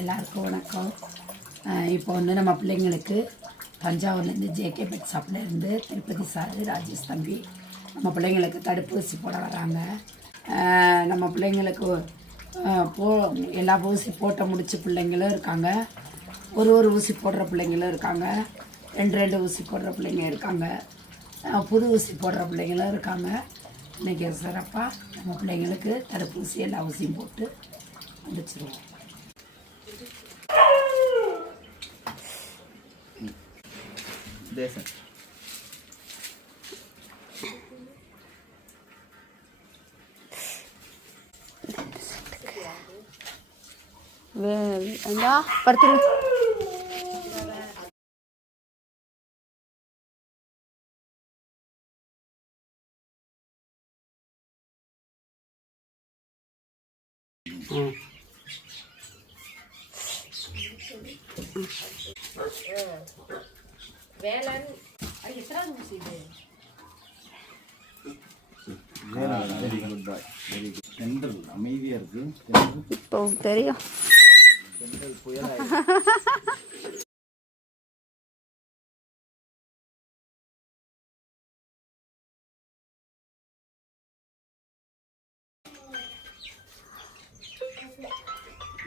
எல்லாருக்கும் வணக்கம். இப்போ வந்து நம்ம பிள்ளைங்களுக்கு தஞ்சாவூர்லேருந்து ஜேகே பெட் ஷாப்லேருந்து திருப்பதி சார் ராஜேஷ் தம்பி நம்ம பிள்ளைங்களுக்கு தடுப்பூசி போட வராங்க. நம்ம பிள்ளைங்களுக்கு போ எல்லா ஊசி போட்ட முடிச்ச பிள்ளைங்களும் இருக்காங்க. ஒரு ஒரு ஊசி போடுற பிள்ளைங்களும் இருக்காங்க. ரெண்டு ரெண்டு ஊசி போடுற பிள்ளைங்க இருக்காங்க. புது ஊசி போடுற பிள்ளைங்களும் இருக்காங்க. இன்றைக்கி சிறப்பாக நம்ம பிள்ளைங்களுக்கு தடுப்பூசி எல்லா ஊசியும் போட்டு முடிச்சிருவோம். de centro. എന്താ இப்போ தெரியும்.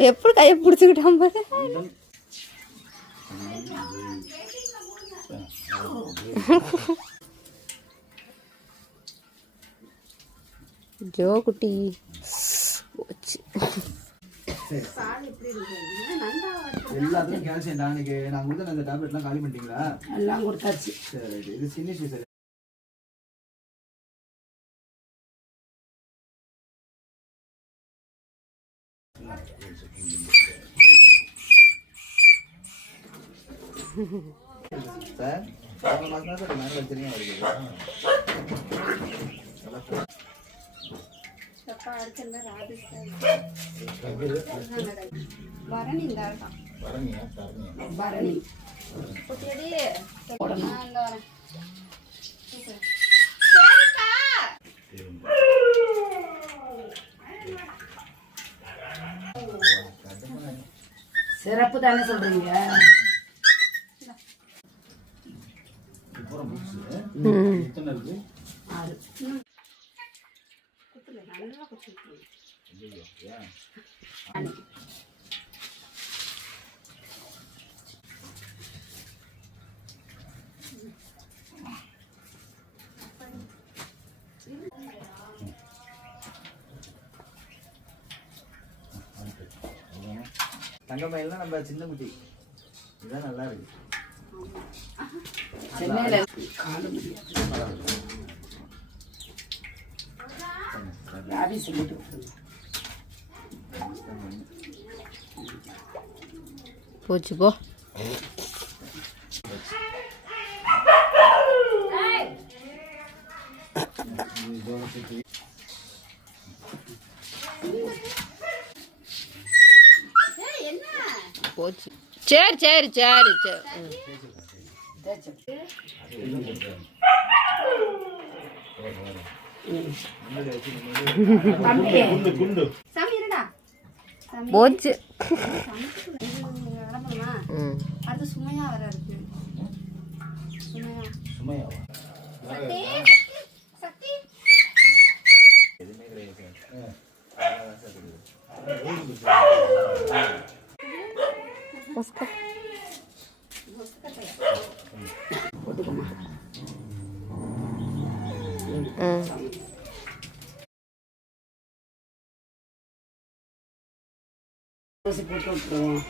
எப்படி கையை பிடிச்சிக்கிட்டான் பாரு? ஜோ குட்டி போச்சு. எல்லாத்துக்கும் கால்சியம் டானிக்கு நான் கொடுத்த அந்த டேப்லெட்லாம் காலி பண்ணிட்டீங்களா? எல்லாம் கொடுத்தாச்சு. சரி இது சின்ன சார் அவங்க மாசம் தான் சார் வச்சிருக்கீங்க வருது பரணி போடணும் சிறப்பு தானே. சொல்றீங்க அப்புறம் புக்ஸ் ம். எத்தனை இருக்கு ஆறு ஐயோ ஏன்? தங்கமயில்னா நம்ம சின்ன குட்டி இதுதான் நல்லா இருக்கு. சென்னையில. போச்சு போ. போச்சு. சரி சரி சரி சரி. போச்சு. அடுத்து சுமையா வர இருக்கு. சுமையா. போட்டுக்கோமா ம் ஊசி போட்டு விட்டுருவோம்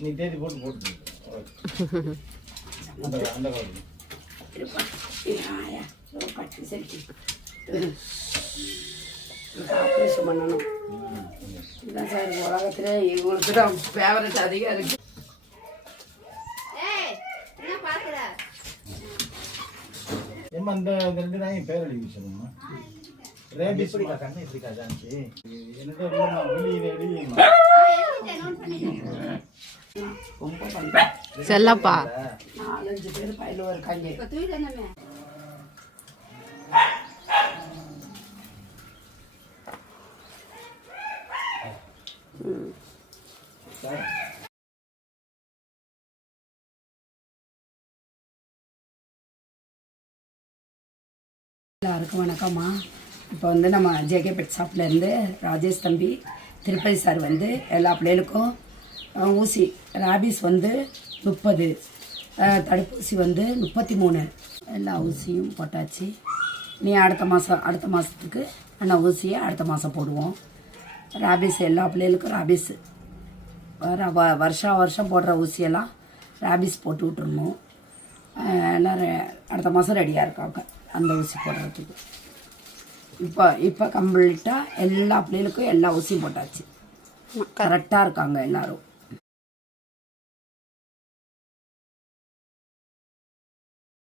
நீ தேதி போட்டு போட்டு ஆப்ரேஷன் பண்ணணும் இதுதான் சார் உலகத்துல இவங்களுக்கு தான் ஃபேவரட் அதிகம் இருக்கு ஏய் என்ன பாக்குற ஏம்மா அந்த ரெண்டு நாயும் பேர் எழுதி சொல்லணுமா ரேபிஸ் கண்ணு எப்படிக்கா ஜான்சி என்னது இல்லைம்மா ரெடி செல்லப்பா. நாலஞ்சு பேர் பயில இருக்காங்க. எல்லாருக்கும் வணக்கம்மா. இப்போ வந்து நம்ம ஜேகே பெட் ஷாப்லேருந்து ராஜேஷ் தம்பி திருப்பதி சார் வந்து எல்லா பிள்ளைகளுக்கும் ஊசி ராபிஸ் வந்து முப்பது தடுப்பூசி வந்து முப்பத்தி மூணு. எல்லா ஊசியும் போட்டாச்சு. நீ அடுத்த மாதம் அடுத்த மாதத்துக்கு அந்த ஊசியை அடுத்த மாதம் போடுவோம். ராபிஸ் எல்லா பிள்ளைகளுக்கும் ராபிஸ் வர வ வருஷா வருஷம் போடுற ஊசியெல்லாம் ராபிஸ் போட்டு விட்டுருணும் அஹ் எல்லாம் அடுத்த மாதம் ரெடியாக இருக்காங்க அந்த ஊசி போடுறதுக்கு. இப்போ இப்போ கம்ப்ளீட்டாக எல்லா பிள்ளைகளுக்கும் எல்லா ஊசியும் போட்டாச்சு. கரெக்டாக இருக்காங்க எல்லாரும்.